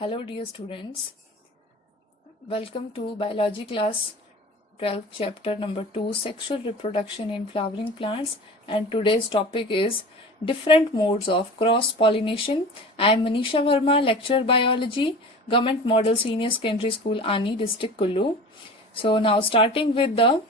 Hello dear students, welcome to biology class 12 chapter number 2 sexual reproduction in flowering plants, and today's topic is different modes of cross pollination. I am Manisha Verma, lecturer biology, Government Model Senior Secondary School Ani, district Kullu. So now starting with the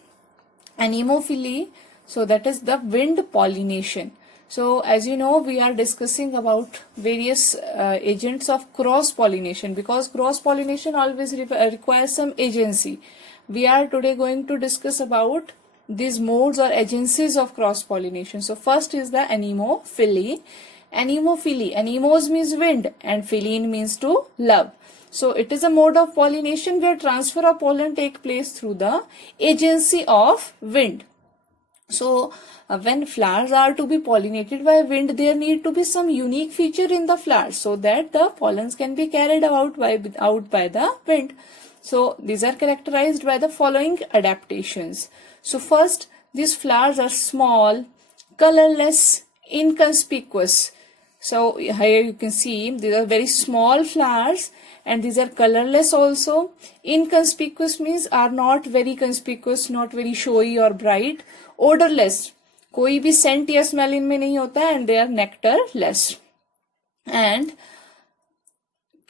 anemophily, so that is the wind pollination. So as you know, we are discussing about various agents of cross pollination, because cross pollination always requires some agency. We are today going to discuss about these modes or agencies of cross pollination. So first is the anemophily. Anemophily, anemos means wind and philene means to love. So it is a mode of pollination where transfer of pollen take place through the agency of wind. So when flowers are to be pollinated by wind, there need to be some unique feature in the flowers so that the pollens can be carried out by the wind. So these are characterized by the following adaptations. So first, these flowers are small, colorless, inconspicuous. So here you can see these are very small flowers and these are colorless also. Inconspicuous means are not very conspicuous, not very showy or bright. Odorless, कोई भी scent या smell इनमें नहीं होता है, and they are nectarless. And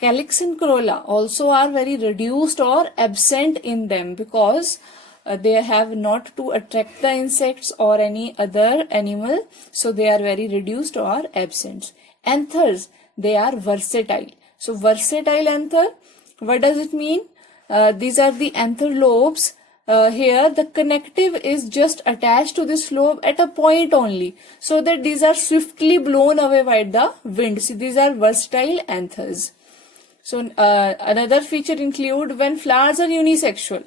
calyx and corolla also are very reduced or absent in them because they have not to attract the insects or any other animal, so they are very reduced or absent. Anthers, they are versatile. So versatile anther, what does it mean? These are the anther lobes. Here the connective is just attached to this lobe at a point only, so that these are swiftly blown away by the wind. See, these are versatile anthers. So another feature include when flowers are unisexual.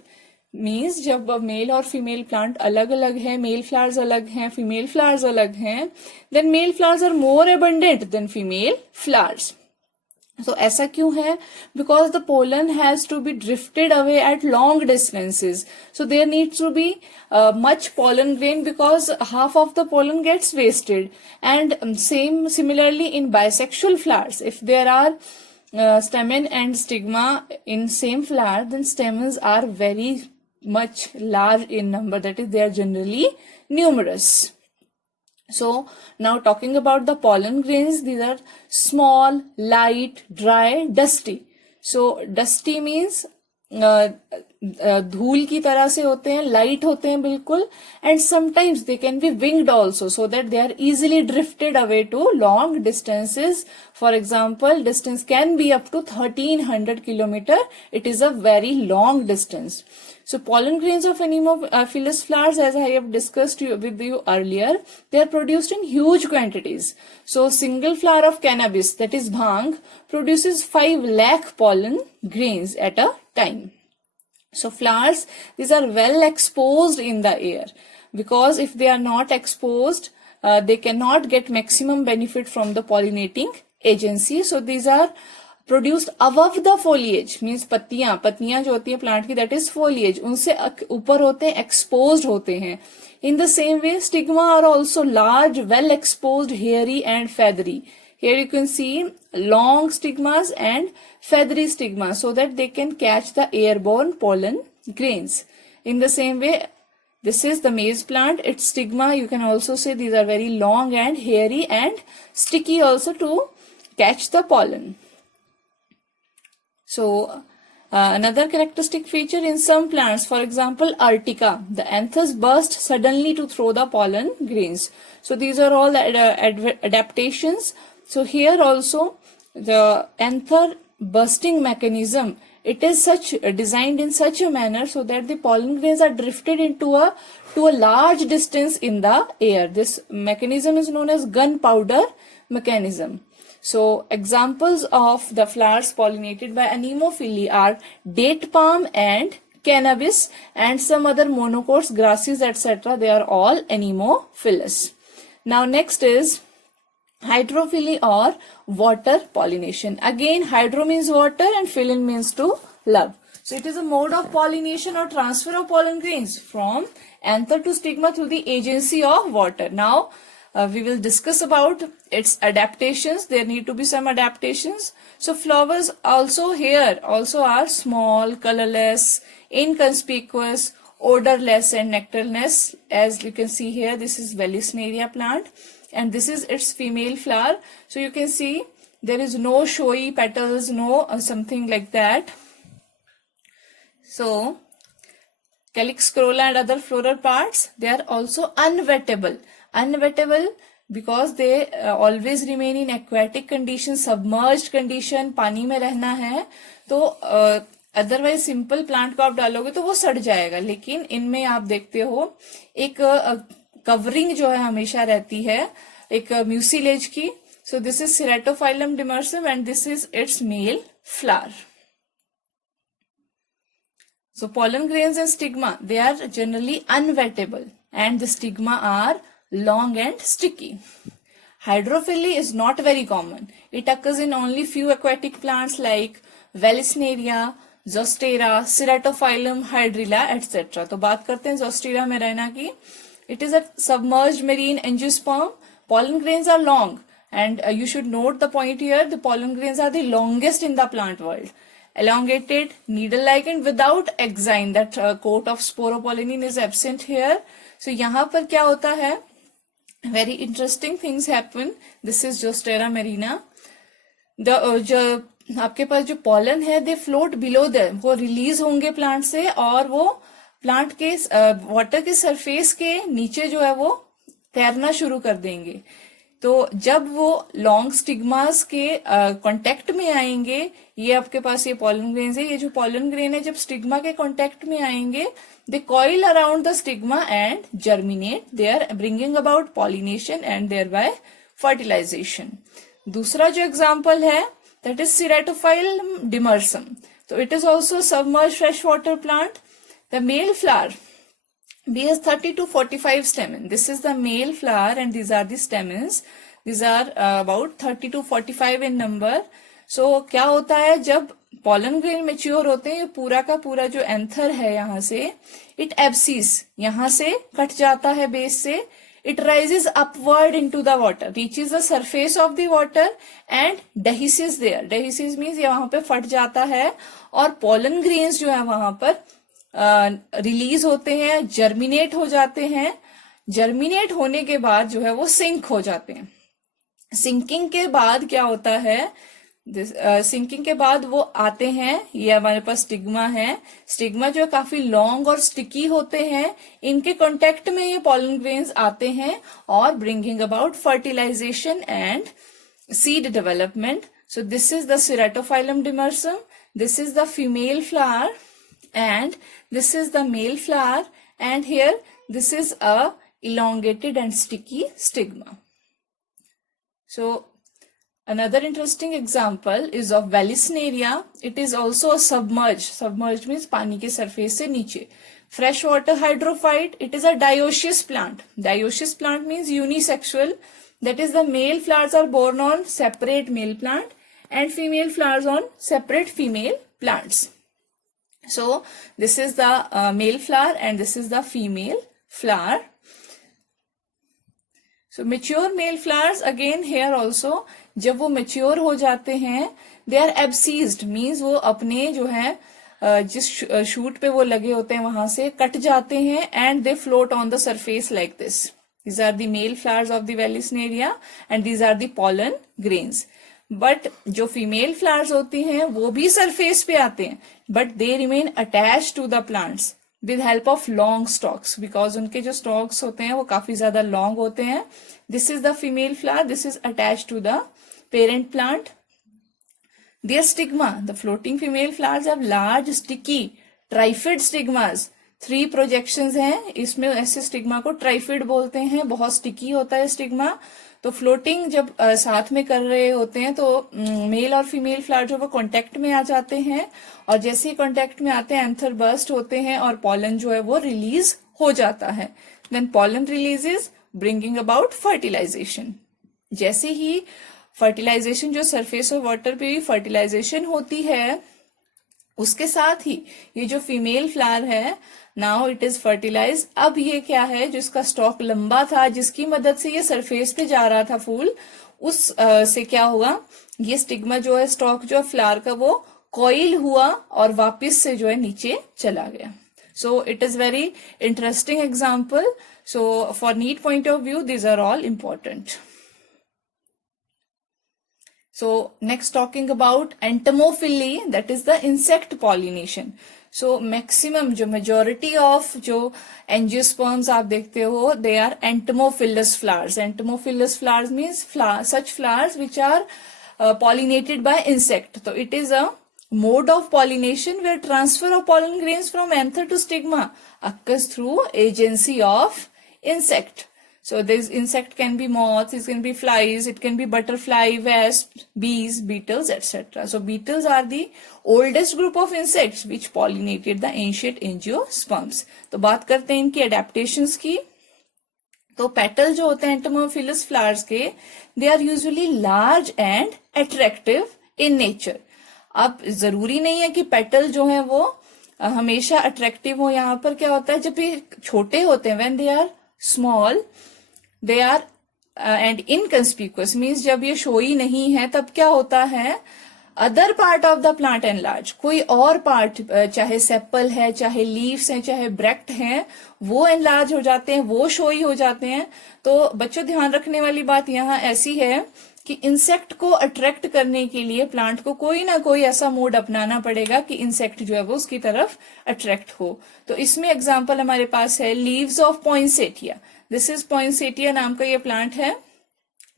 Means जब mail और female plant अलग अलग है, male flowers अलग हैं, female flowers अलग हैं, then male flowers are more abundant than female flowers. So ऐसा क्यों है? Because the pollen has to be drifted away at long distances. So there needs to be much pollen grain because half of the pollen gets wasted. And similarly in bisexual flowers, if there are stamen and stigma in same flower, then stamens are very much large in number, that is they are generally numerous. So now talking about the pollen grains, these are small, light, dry, dusty. So dusty means धूल की तरह से होते हैं, light होते हैं बिल्कुल, and sometimes they can be winged also, so that they are easily drifted away to long distances. For example, distance can be up to 1300 kilometer. It is a very long distance. So pollen grains of anemophilous flowers, as I have discussed with you earlier, they are produced in huge quantities. So single flower of cannabis, that is bhang, produces 5 lakh pollen grains at a time. So flowers, these are well exposed in the air, because if they are not exposed, they cannot get maximum benefit from the pollinating agency. So these are produced above the foliage, means पत्तियां जो होती है plant की, that is foliage, उनसे ऊपर होते हैं, exposed होते हैं. In the same way, stigma are also large, well exposed, hairy and feathery. Here you can see long stigmas and feathery stigmas, so that they can catch the airborne pollen grains. In the same way, this is the maize plant. Its stigma, you can also say these are very long and hairy and sticky also to catch the pollen. So another characteristic feature in some plants, for example Urtica, the anthers burst suddenly to throw the pollen grains. So these are all adaptations. So here also the anther bursting mechanism, it is designed in such a manner so that the pollen grains are drifted to a large distance in the air. This mechanism is known as gunpowder mechanism. So examples of the flowers pollinated by anemophily are date palm and cannabis, and some other monocots, grasses, etc. They are all anemophilous. Now next is hydrophily or water pollination. Again, hydro means water and philin means to love. So it is a mode of pollination or transfer of pollen grains from anther to stigma through the agency of water. Now we will discuss about its adaptations. There need to be some adaptations. So flowers also here also are small, colorless, inconspicuous, odorless and nectarless. As you can see here, this is Vallisneria plant and this is its female flower. So you can see there is no showy petals, no something like that. So calyx, corolla and other floral parts, they are also unwettable. Unwettable because they always remain in aquatic condition, submerged condition, पानी में रहना है. तो otherwise simple plant को आप डालोगे तो वो सड़ जाएगा, लेकिन इनमें आप देखते हो एक कवरिंग जो है हमेशा रहती है एक म्यूसिलेज की. सो this is Ceratophyllum demersum and this is its male flower. So pollen grains and stigma, they are generally unwettable and the stigma are long and sticky. Hydrophily is not very common. It occurs in only few aquatic plants like Vallisneria, Zostera, Ceratophyllum, Hydrilla, etc. तो बात करते हैं Zostera marina की. It is a submerged marine angiosperm. Pollen grains are long and you should note the point here. The pollen grains are the longest in the plant world. Elongated, needle-like and without exine. That coat of sporopollenin is absent here. So यहाँ पर क्या होता है? Very interesting things happen. This is Zostera marina. जो आपके पास जो pollen है, they float below them. वो release होंगे plant से और वो plant के water के surface के नीचे जो है वो तैरना शुरू कर देंगे. तो जब वो लॉन्ग स्टिग्मास के कांटेक्ट में आएंगे, ये आपके पास ये पॉलन ग्रेन्स है, ये जो पॉलन ग्रेन है जब स्टिग्मा के कांटेक्ट में आएंगे, they coil around the stigma and germinate. They are bringing about pollination and thereby fertilization. दूसरा जो एग्जाम्पल है दैट इज Ceratophyllum demersum. तो it is also submerge fresh water plant. The male flower bears 30 to 45 stamens. This is the male flower and these are the stamens. These are about 30 to 45 in number. So क्या होता है जब pollen grain mature होते हैं, ये पूरा का पूरा जो एंथर है यहाँ से it abscess, यहाँ से कट जाता है बेस से. It rises upward into the water, reaches the surface of the water and dehisces there. Dehisces means ये वहां पे फट जाता है और pollen grains जो है वहां पर रिलीज होते हैं, जर्मिनेट हो जाते हैं. जर्मिनेट होने के बाद जो है वो सिंक हो जाते हैं. सिंकिंग के बाद क्या होता है, सिंकिंग के बाद वो आते हैं, ये हमारे पास स्टिग्मा है. स्टिग्मा जो काफी लॉन्ग और स्टिकी होते हैं, इनके कांटेक्ट में ये पॉलन ग्रेन्स आते हैं और bringing about fertilization and seed development. So this is the Ceratophyllum demersum. This is the female flower and this is the male flower and here this is a elongated and sticky stigma. So another interesting example is of Vallisneria. It is also a submerged. Submerged means पानी के surface से नीचे. Freshwater hydrophyte. It is a dioecious plant. Dioecious plant means unisexual. That is the male flowers are borne on separate male plant and female flowers on separate female plants. So this is the male flower and this is the female flower. So mature male flowers again here also, जब वो mature हो जाते हैं, they are abscessed means वो अपने जो है जिस शूट पे वो लगे होते हैं वहां से कट जाते हैं and they float on the surface like this. These are the male flowers of the Vallisneria and these are the pollen grains. But जो फीमेल फ्लावर्स होती हैं वो भी सरफेस पे आते हैं, but they remain attach to the plants with help of long stalks, because उनके जो स्टॉक्स होते हैं वो काफी ज्यादा लॉन्ग होते हैं. This is the female flower, this is attach to the parent plant. There stigma, the floating female flowers have large sticky trifid stigmas. 3 projections हैं इसमें, ऐसे स्टिग्मा को ट्राइफिड बोलते हैं. बहुत स्टिकी होता है स्टिग्मा. तो फ्लोटिंग जब साथ में कर रहे होते हैं तो मेल और फीमेल फ्लावर जो वो कांटेक्ट में आ जाते हैं और जैसे ही कांटेक्ट में आते हैं एंथर बर्स्ट होते हैं और पॉलन जो है वो रिलीज हो जाता है. Then pollen releases bringing about fertilization. जैसे ही फर्टिलाइजेशन जो सरफेस ऑफ वाटर पे भी फर्टिलाइजेशन होती है उसके साथ ही ये जो फीमेल फ्लावर है, नाउ इट इज फर्टिलाइज। अब ये क्या है, जिसका स्टॉक लंबा था, जिसकी मदद से ये सरफेस पे जा रहा था फूल, उस से क्या हुआ, ये स्टिग्मा जो है, स्टॉक जो है फ्लावर का, वो कॉइल हुआ और वापस से जो है नीचे चला गया। So it is very interesting example. So for neat point of view, these are all important. So next, talking about entomophily, that is the insect pollination. So maximum जो majority of जो angiosperms आप देखते हो, they are entomophilous flowers. Entomophilous flowers means such flowers which are pollinated by insect. So it is a mode of pollination where transfer of pollen grains from anther to stigma occurs through agency of insect. So this insect can be moths, it can be flies, it can be butterfly, wasps, bees, beetles, etc. So beetles are the oldest group of insects which pollinated the ancient angiosperms. तो बात करते हैं इनकी adaptations की. तो petal जो होते हैं entomophilous flowers के, they are usually large and attractive in nature. अब जरूरी नहीं है कि पेटल जो है वो हमेशा अट्रैक्टिव हो. यहाँ पर क्या होता है, जब ये छोटे होते हैं, when they are small they are and inconspicuous, means जब ये शोई नहीं है, तब क्या होता है, other part of the plant enlarge, कोई और पार्ट, चाहे सेपल है, चाहे लीव्स हैं, चाहे ब्रेक्ट हैं, वो एनलार्ज हो जाते हैं, वो शोई हो जाते हैं. तो बच्चों ध्यान रखने वाली बात यहाँ ऐसी है कि इंसेक्ट को अट्रैक्ट करने के लिए प्लांट को कोई ना कोई ऐसा मोड अपनाना पड़ेगा कि इंसेक्ट जो है वो उसकी तरफ अट्रैक्ट हो. तो इसमें एग्जांपल हमारे पास है leaves of poinsettia. This is poinsettia नाम का ये प्लांट है.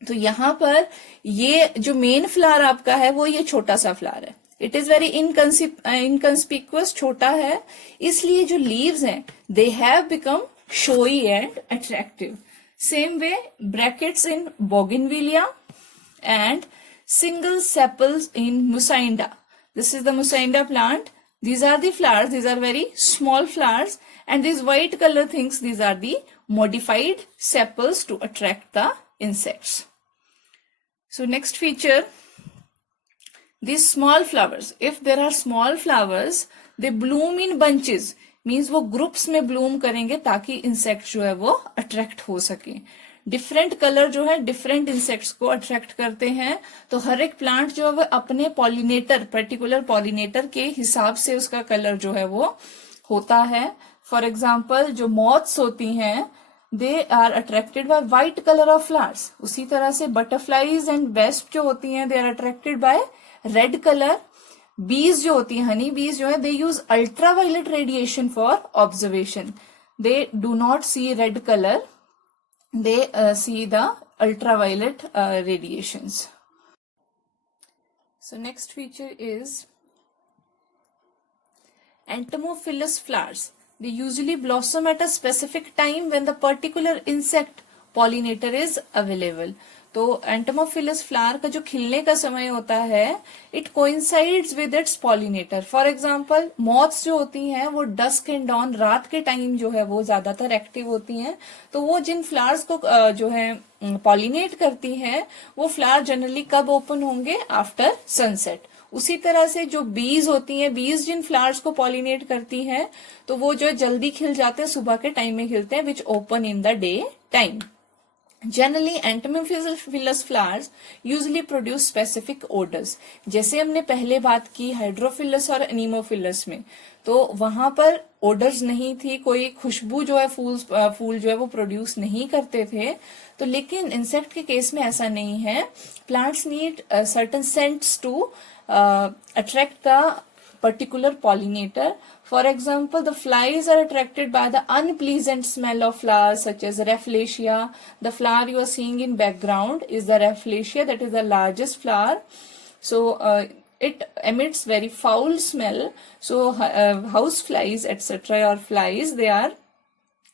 तो यहाँ पर ये जो मेन फ्लावर आपका है वो ये छोटा सा फ्लावर है. इट इज वेरी इनकंस्पिक्यूअस, छोटा है, इसलिए जो लीव्स हैं they have become showy and attractive. Same way brackets in bougainvillea and single sepals in Musainda. This is the Musainda plant. These are the flowers. These are very small flowers, and these white color things, these are the modified sepals to attract the insects. So next feature, these small flowers. If there are small flowers, they bloom in bunches. Means वो groups में Bloom करेंगे ताकि insect जो है वो attract हो सके. Different colour जो है डिफरेंट इंसेक्ट्स को अट्रैक्ट करते हैं. तो हर एक प्लांट जो है वो अपने पॉलिनेटर, पर्टिकुलर पॉलिनेटर के हिसाब से उसका कलर जो है वो होता है. फॉर एग्जाम्पल जो मॉथ्स होती हैं, they are attracted by white colour of flowers. उसी तरह से बटरफ्लाईज एंड वेस्प जो होती हैं, they are attracted by red colour. Bees जो होती है, हनी बीज जो है, they use ultraviolet radiation for observation. They do not see red colour, they see the ultraviolet radiations. So next feature is entomophilous flowers. They usually blossom at a specific time when the particular insect pollinator is available. तो entomophilous flower का जो खिलने का समय होता है, it coincides with its pollinator. For example moths जो होती हैं वो डस्क एंड डॉन, रात के टाइम जो है वो ज्यादातर एक्टिव होती हैं. तो वो जिन फ्लावर्स को जो है पॉलिनेट करती हैं, वो फ्लावर जनरली कब ओपन होंगे, आफ्टर सनसेट. उसी तरह से जो बीज होती हैं, बीज जिन फ्लावर्स को पॉलिनेट करती हैं, तो वो जो जल्दी खिल जाते हैं, सुबह के टाइम में खिलते हैं, which open in the day time. Generally, entomophilous flowers usually produce specific odors. जैसे हमने पहले बात की हाइड्रोफिलस और एनीमोफिलस में, तो वहां पर ओडर्स नहीं थी, कोई खुशबू जो है फूल जो है वो प्रोड्यूस नहीं करते थे. तो लेकिन इंसेक्ट के केस में ऐसा नहीं है. Plants need certain scents to attract the particular pollinator. For example, the flies are attracted by the unpleasant smell of flowers such as Rafflesia. The flower you are seeing in background is the Rafflesia, that is the largest flower. So it emits very foul smell. So house flies, etc., or flies, they are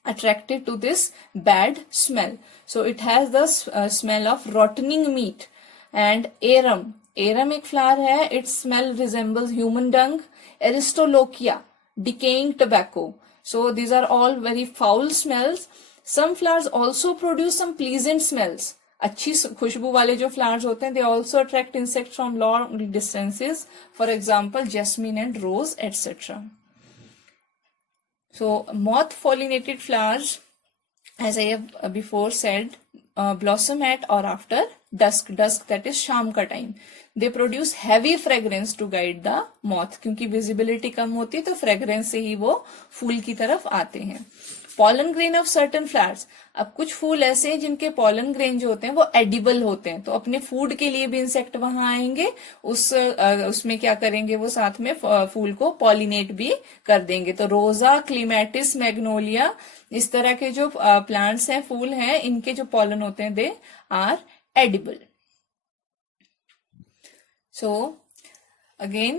attracted to this bad smell. So it has the smell of rotting meat. And arum. Arum एक flower है, its smell resembles human dung. Aristolochia, decaying tobacco. So these are all very foul smells. Some flowers also produce some pleasant smells. अच्छी खुशबू वाले जो flowers होते हैं, they also attract insect from long distances, for example jasmine and rose etcetera. So moth pollinated flowers, as I have before said, blossom at or after dusk. Dusk, that is शाम का time. They produce heavy fragrance to guide the moth, क्योंकि visibility कम होती है तो fragrance से ही वो फूल की तरफ आते हैं. Pollen grain of certain flowers. अब कुछ फूल ऐसे हैं जिनके pollen grain जो होते हैं वो edible होते हैं, तो अपने फूड के लिए भी इंसेक्ट वहां आएंगे, उसमें क्या करेंगे, वो साथ में फूल को पॉलिनेट भी कर देंगे. तो रोजा, क्लीमेटिस, मैग्नोलिया, इस तरह के जो प्लांट्स हैं, फूल हैं, इनके जो पॉलन होते हैं they are edible. So again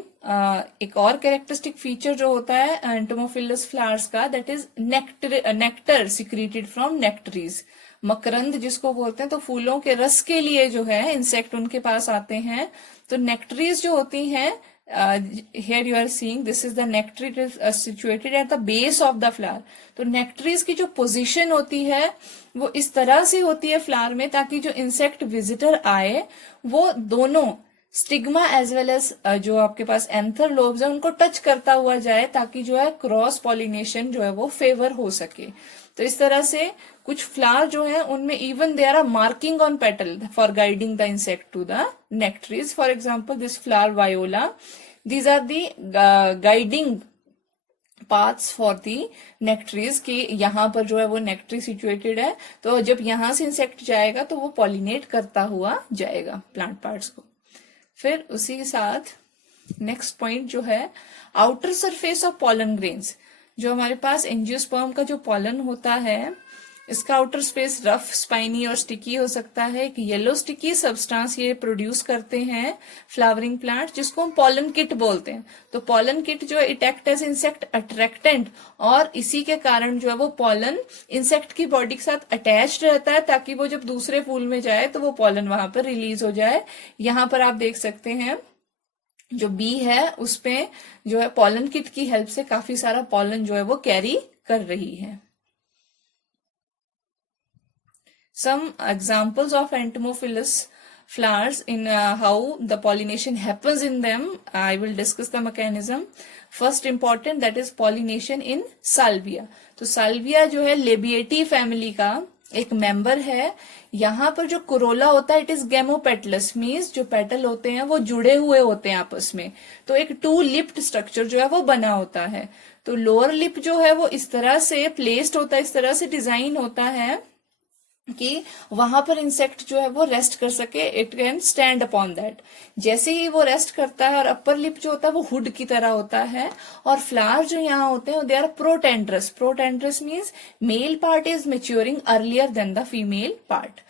एक और कैरेक्टरिस्टिक फीचर जो होता है एंटोमोफिलस फ्लावर्स का, that is nectar secreted from nectaries. मकरंद जिसको बोलते हैं, तो फूलों के रस के लिए जो है इंसेक्ट उनके पास आते हैं. तो नेक्टरीज जो होती हैं, here you are seeing this is the nectar, it is situated at the base of the flower. तो नेक्टरीज की जो पोजीशन होती है वो इस तरह से होती है फ्लावर में, ताकि जो इंसेक्ट विजिटर आए वो दोनों स्टिग्मा एज वेल एज जो आपके पास एंथर लोब्स है उनको टच करता हुआ जाए, ताकि जो है क्रॉस पॉलिनेशन जो है वो फेवर हो सके. तो इस तरह से कुछ फ्लावर जो है उनमें even there are marking on petal for guiding the insect to the nectaries. For example this flower viola, these are the guiding paths for the nectaries, की यहाँ पर जो है वो नेक्टरी सिचुएटेड है, तो जब यहाँ से इंसेक्ट जाएगा तो वो पॉलिनेट करता हुआ जाएगा प्लांट पार्ट्स को. फिर उसी के साथ नेक्स्ट पॉइंट जो है outer surface of pollen grains. जो हमारे पास एंजियोस्पर्म का जो पॉलन होता है, इसका आउटर स्पेस रफ, स्पाइनी और स्टिकी हो सकता है. एक येलो स्टिकी सब्सटेंस ये प्रोड्यूस करते हैं फ्लावरिंग प्लांट, जिसको हम पॉलन किट बोलते हैं. तो पॉलन किट जो है it act as insect attractant, और इसी के कारण जो है वो पॉलन इंसेक्ट की बॉडी के साथ अटैच्ड रहता है, ताकि वो जब दूसरे फूल में जाए तो वो पॉलन वहां पर रिलीज हो जाए. यहाँ पर आप देख सकते हैं जो बी है उसपे जो है पॉलन किट की हेल्प से काफी सारा पॉलन जो है वो कैरी कर रही है. Some examples of entomophilous flowers in how the pollination happens in them. I will discuss the mechanism. First important, that is pollination in salvia. तो salvia जो है लेबिएटी फैमिली का एक मेंबर है. यहाँ पर जो कोरोला होता है इट इज गेमोपेटलस, मीन्स जो पेटल होते हैं वो जुड़े हुए होते हैं आपस में, तो एक टू लिप्ड स्ट्रक्चर जो है वो बना होता है. तो लोअर लिप जो है वो इस तरह से प्लेस्ड होता है, इस तरह से डिजाइन होता है कि वहां पर इंसेक्ट जो है वो रेस्ट कर सके, it can stand upon that. जैसे ही वो रेस्ट करता है, और अपर लिप जो होता है वो हुड की तरह होता है, और फ्लावर जो यहाँ होते हैं they are protandrous. Protandrous means male part is maturing earlier than the female part.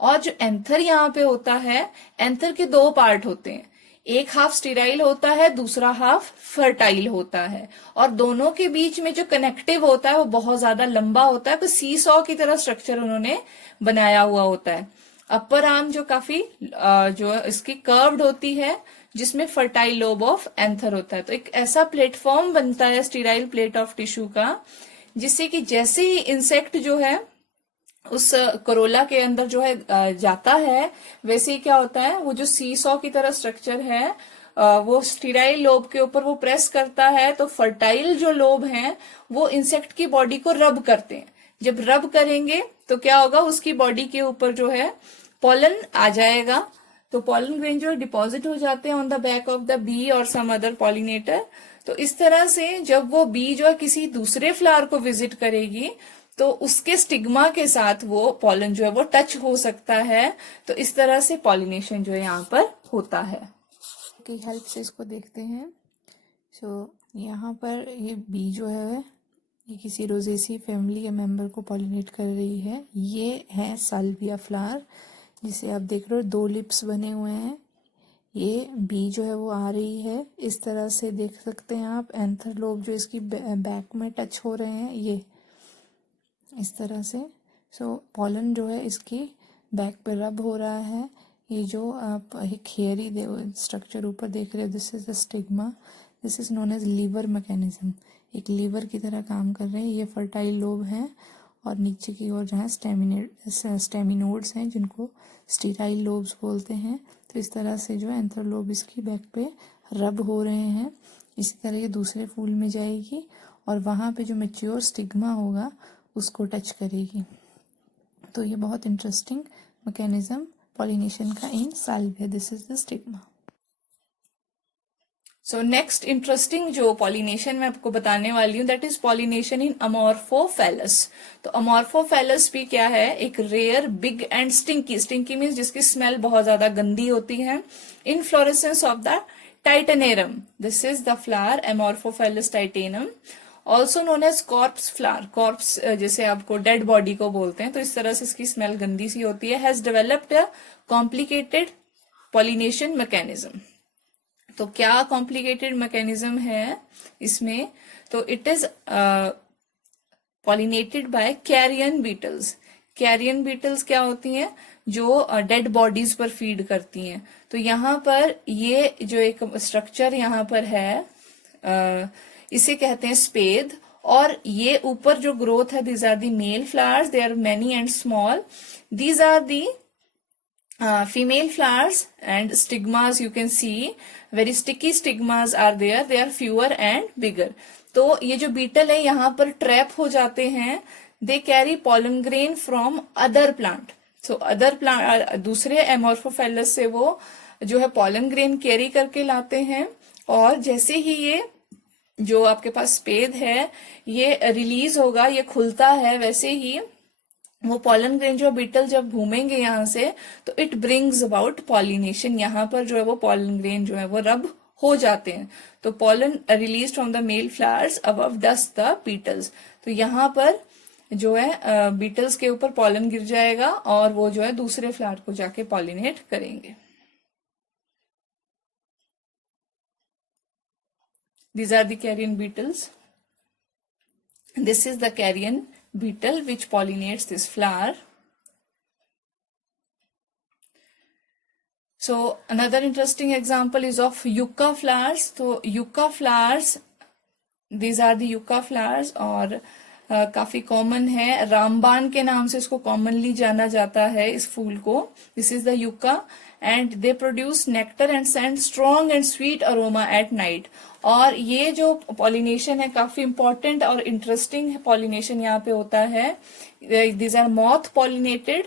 और जो एंथर यहाँ पे होता है, एंथर के दो पार्ट होते हैं, एक हाफ स्टेराइल होता है, दूसरा हाफ फर्टाइल होता है, और दोनों के बीच में जो कनेक्टिव होता है वो बहुत ज्यादा लंबा होता है. तो सीसॉ की तरह स्ट्रक्चर उन्होंने बनाया हुआ होता है. अपर आर्म जो काफी जो इसकी कर्व्ड होती है, जिसमें फर्टाइल लोब ऑफ एंथर होता है. तो एक ऐसा प्लेटफॉर्म बनता है स्टेराइल प्लेट ऑफ टिश्यू का, जिससे कि जैसे ही इंसेक्ट जो है उस कोरोला के अंदर जो है जाता है, वैसे ही क्या होता है, वो जो सीसॉ की तरह स्ट्रक्चर है वो स्टेराइल लोब के ऊपर वो प्रेस करता है, तो फर्टाइल जो लोब हैं वो इंसेक्ट की बॉडी को रब करते हैं. जब रब करेंगे तो क्या होगा, उसकी बॉडी के ऊपर जो है पॉलन आ जाएगा. तो पॉलन ग्रेन जो डिपॉजिट हो जाते हैं on the back of the bee और सम अदर पॉलिनेटर. तो इस तरह से जब वो बी जो है किसी दूसरे फ्लावर को विजिट करेगी तो उसके स्टिग्मा के साथ वो पॉलन जो है वो टच हो सकता है. तो इस तरह से पॉलिनेशन जो है यहाँ पर होता है. की हेल्प से इसको देखते हैं. सो यहाँ पर ये बी जो है ये किसी रोजेसी फैमिली के मेंबर को पॉलिनेट कर रही है. ये है साल्विया फ्लावर, जिसे आप देख रहे हो दो लिप्स बने हुए हैं. ये बी जो है वो आ रही है, इस तरह से देख सकते हैं आप. एंथर लोब जो इसकी बैक में टच हो रहे हैं, ये इस तरह से. सो पॉलन जो है इसकी बैक पे रब हो रहा है. ये जो आप एक हेयरी स्ट्रक्चर ऊपर देख रहे हो, this is the stigma. This is known as lever mechanism. एक लीवर की तरह काम कर रहे हैं. ये फर्टाइल लोब है, और नीचे की ओर जहाँ स्टेमिनोड्स हैं जिनको स्टीराइल लोब्स बोलते हैं। तो इस तरह से जो है एंथर लोब इसकी बैक पे रब हो रहे हैं। इसी तरह ये दूसरे फूल में जाएगी और वहाँ पे जो मैच्योर स्टिग्मा होगा उसको टच करेगी। तो ये बहुत इंटरेस्टिंग मैकेनिज्म पॉलिनेशन का in salvia. This is the stigma. So next interesting जो पॉलिनेशन मैं आपको बताने वाली हूँ that is pollination in amorphophallus. तो अमोर्फोफेलस भी क्या है, एक rare big and stinky means जिसकी स्मेल बहुत ज्यादा गंदी होती है। Inflorescence of the titan arum, this is the flower amorphophallus titanum, also known as corpse flower. Corpse जैसे आपको डेड बॉडी को बोलते हैं, तो इस तरह से इसकी स्मेल गंदी सी होती है। Has developed a complicated pollination mechanism. तो क्या कॉम्प्लिकेटेड मैकेनिज्म है इसमें, तो it is pollinated by carrion beetles. Carrion beetles क्या होती हैं, जो डेड बॉडीज पर फीड करती हैं। तो यहाँ पर ये जो एक स्ट्रक्चर यहाँ पर है इसे कहते हैं स्पेद, और ये ऊपर जो ग्रोथ है these are the male flowers, they are many and small. These are the female flowers and stigmas you can see very sticky stigmas are there, they are fewer and bigger। तो ये जो beetle है यहाँ पर trap हो जाते हैं। they carry pollen grain from other plant, so other plant दूसरे एमोर्फोफेलस से वो जो है pollen grain कैरी करके लाते हैं, और जैसे ही ये जो आपके पास स्पेद है ये रिलीज होगा, ये खुलता है, वैसे ही वो पॉलन ग्रेन जो बीटल जब घूमेंगे यहाँ से तो इट ब्रिंग्स अबाउट पॉलिनेशन। यहाँ पर जो है वो पॉलन ग्रेन जो है वो रब हो जाते हैं। तो pollen release from the male flowers above dust the beetles. तो यहाँ पर जो है बीटल्स के ऊपर पॉलन गिर जाएगा और वो जो है दूसरे फ्लावर को जाके पॉलिनेट करेंगे। These are the carrion beetles. This is the carrion beetle which pollinates this flower. So another interesting example is of yucca flowers. So yucca flowers, these are the yucca flowers, और काफी common है, रामबान के नाम से इसको commonly जाना जाता है इस फूल को। This is the yucca and they produce nectar and send strong and sweet aroma at night. और ये जो पॉलिनेशन है काफी इंपॉर्टेंट और इंटरेस्टिंग पॉलिनेशन यहाँ पे होता है। दीज आर मॉथ पॉलिनेटेड,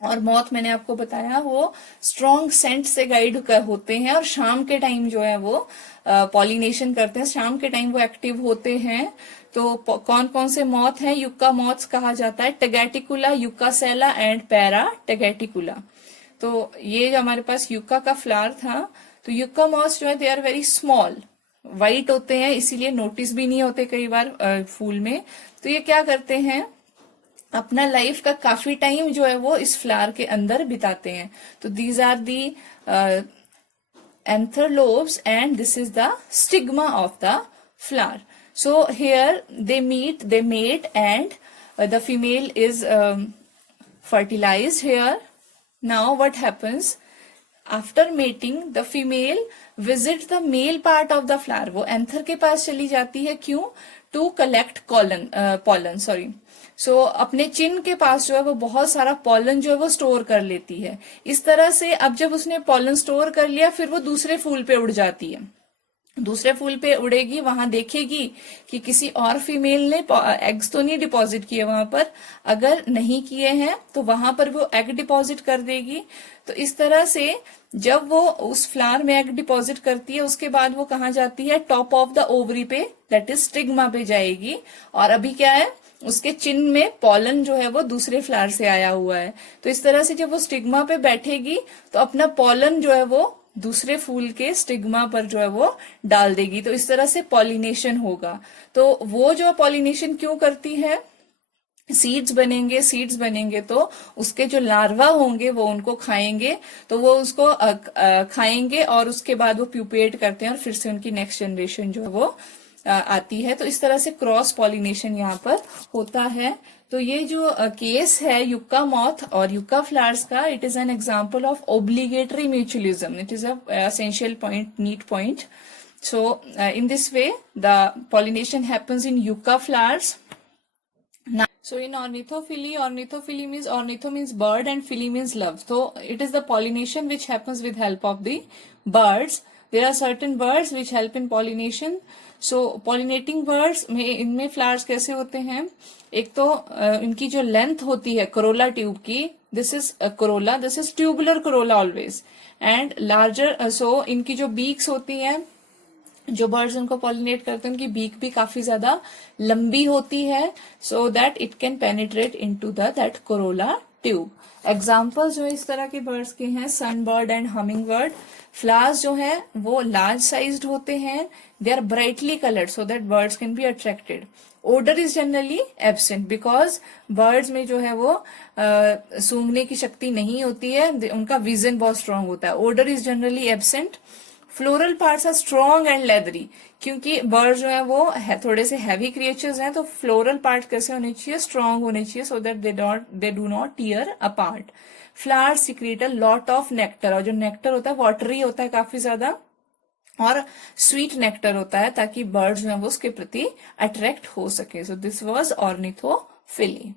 और मॉथ मैंने आपको बताया वो स्ट्रॉन्ग सेंट से गाइड होते हैं, और शाम के टाइम जो है वो पॉलिनेशन करते हैं, शाम के टाइम वो एक्टिव होते हैं। तो कौन कौन से मॉथ हैं, युक्का मॉथ्स कहा जाता है, टेगेटिकुला, युक्कासेला एंड पैरा टेगेटिकुला। तो ये जो हमारे पास युक्का का फ्लावर था, तो युक्का मॉथ्स जो है they are very small, white होते हैं, इसीलिए नोटिस भी नहीं होते कई बार फूल में। तो ये क्या करते हैं, अपना लाइफ का काफी टाइम जो है वो इस फ्लावर के अंदर बिताते हैं। तो these are the anther lobes and this is the stigma of the flower. So here they mate and the female is fertilized here. Now what happens? After mating the female visits the male part of the flower. वो anther के पास चली जाती है, क्यों? To collect pollen sorry. So अपने चिन के पास जो है वो बहुत सारा पॉलन जो है वो स्टोर कर लेती है। इस तरह से अब जब उसने पॉलन स्टोर कर लिया फिर वो दूसरे फूल पे उड़ जाती है। दूसरे फूल पे उड़ेगी, वहां देखेगी कि किसी और फीमेल ने एग्स तो नहीं डिपॉजिट किए वहां पर, अगर नहीं किए हैं तो वहां पर वो एग डिपॉजिट कर देगी। तो इस तरह से जब वो उस फ्लावर में एग डिपॉजिट करती है उसके बाद वो कहाँ जाती है, टॉप ऑफ द ओवरी पे, दैट इज स्टिग्मा पे जाएगी। और अभी क्या है, उसके चिन में पॉलन जो है वो दूसरे फ्लावर से आया हुआ है। तो इस तरह से जब वो स्टिग्मा पे बैठेगी तो अपना पॉलन जो है वो दूसरे फूल के स्टिग्मा पर जो है वो डाल देगी। तो इस तरह से पॉलिनेशन होगा। तो वो जो पॉलिनेशन क्यों करती है, सीड्स बनेंगे तो उसके जो लार्वा होंगे वो उनको खाएंगे, तो वो उसको खाएंगे और उसके बाद वो प्यूपेट करते हैं और फिर से उनकी नेक्स्ट जनरेशन जो है वो आती है। तो इस तरह से क्रॉस पॉलिनेशन यहाँ पर होता है। तो ये जो केस है युक्का मॉथ और युक्का फ्लावर्स का, it is an example of obligatory mutualism. It is essential point, NEET point. So in this way the pollination happens in yucca flowers. So in ornithophily means ornitho means bird and phily means love. So it is the pollination which happens with help of the birds. There are certain birds which help in pollination. So pollinating birds में इनमें flowers कैसे होते हैं? एक तो इनकी जो length होती है corolla tube की, this is a corolla, this is tubular corolla always, and larger so इनकी जो beaks होती हैं, जो बर्ड्स उनको पॉलिनेट करते हैं उनकी बीक भी काफी ज्यादा लंबी होती है, so that it can penetrate into that corolla tube. Examples जो इस तरह के बर्ड्स के हैं, sun bird and humming bird. Flowers जो है वो लार्ज साइज्ड होते हैं, they are brightly coloured so that birds can be attracted. Odour is generally absent because birds में जो है वो सूंघने की शक्ति नहीं होती है, उनका विजन बहुत स्ट्रांग होता है. Odour is generally absent. Floral parts are strong and leathery, क्योंकि बर्ड जो है वो थोड़े से हैवी क्रिएचर्स हैं, तो फ्लोरल पार्ट कैसे होने चाहिए, स्ट्रॉन्ग होने चाहिए, so that they do not tier apart. Flower secrete a lot of nectar, और जो नेक्टर होता है वाटरी होता है काफी ज्यादा, और स्वीट नेक्टर होता है, ताकि बर्ड जो है वो उसके प्रति अट्रैक्ट हो सके. So this was ornithophily.